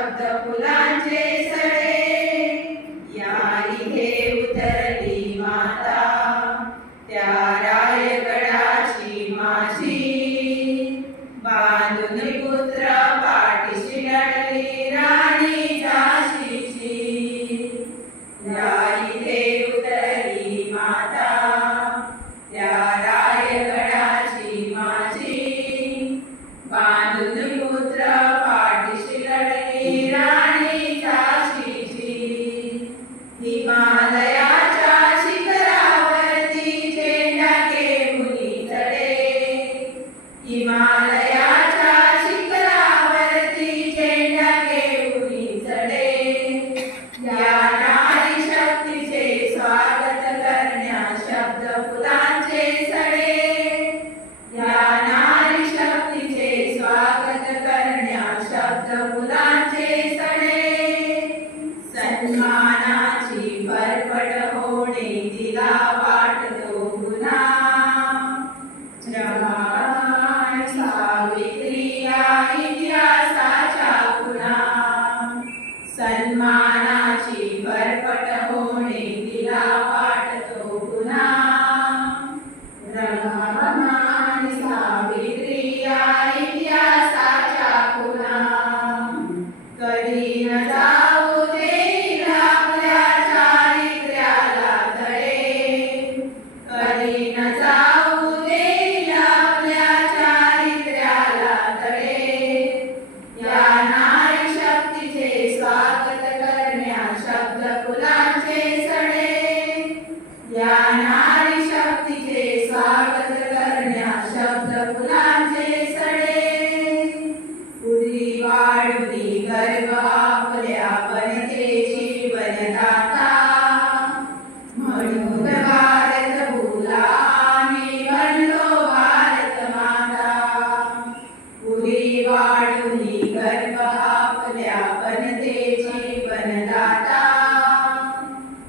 शब्द फुलांचे सडे, या इथे उतरली माता त्या रायगडाची माझी, बांधून पुत्र पाठीशी लढली राणी झाशीची. या इथे उतरली माता त्या रायगडाची माझी, बांधून पुत्र पाठीशी लढली राणी झाशीची. हिमालयाच्या शिखरावरती झेंडा घेऊन चढे, हिमालयाच्या शिखरावरती झेंडा घेऊन चढे. या नारी शक्तीचे स्वागत करण्या शब्द फुलांचे सडे, या नारी शक्तीचे स्वागत करण्या शब्द फुलांचे सडे. सन्मानाची फरफट होणे तिला वाटतो गुन्हा, रमाबाई सावित्री या इतिहासाच्या खुणा. सन्मानाची फरफट होणे तिला वाटतो गुन्हा, रमाबाई सावित्री या इतिहासाच्या खुणा. कधी न जाऊ देईल आपल्या चारित्र्याला तडे, कधी न जाऊ देईल आपल्या चारित्र्याला तडे. या नारी शक्तीचे स्वागत करण्या शब्द फुलांचे सडे, या नारी शक्तीचे स्वागत करण्या शब्द फुलांचे सडे. उरी वाढली गर्व आपल्या वनतेची वनदाता, म्हणून भारत भूला आम्ही बनलो भारत माता. उरी वाढली गर्व आपल्या वनतेची वनदाता,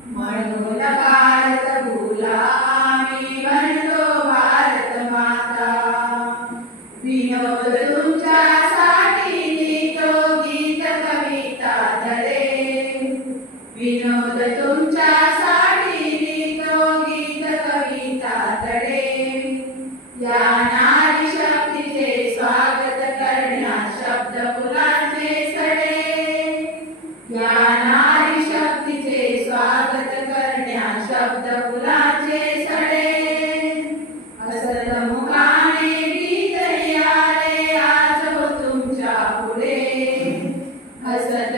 म्हणून भारत भूला आम्ही बनलो भारत माता. विनोद तुमच्यासाठी लिहितो गीत कविता धडे, विनोद तुमच्यासाठी लिहितो गीत कविता धडे. या नारी शक्तीचे स्वागत करण्या शब्द फुलांचे सडे, या नारी शक्तीचे स्वागत करण्या शब्द फुलांचे सडे. हसत मुखाने गीत आले आज हो तुमच्या पुढे, हसत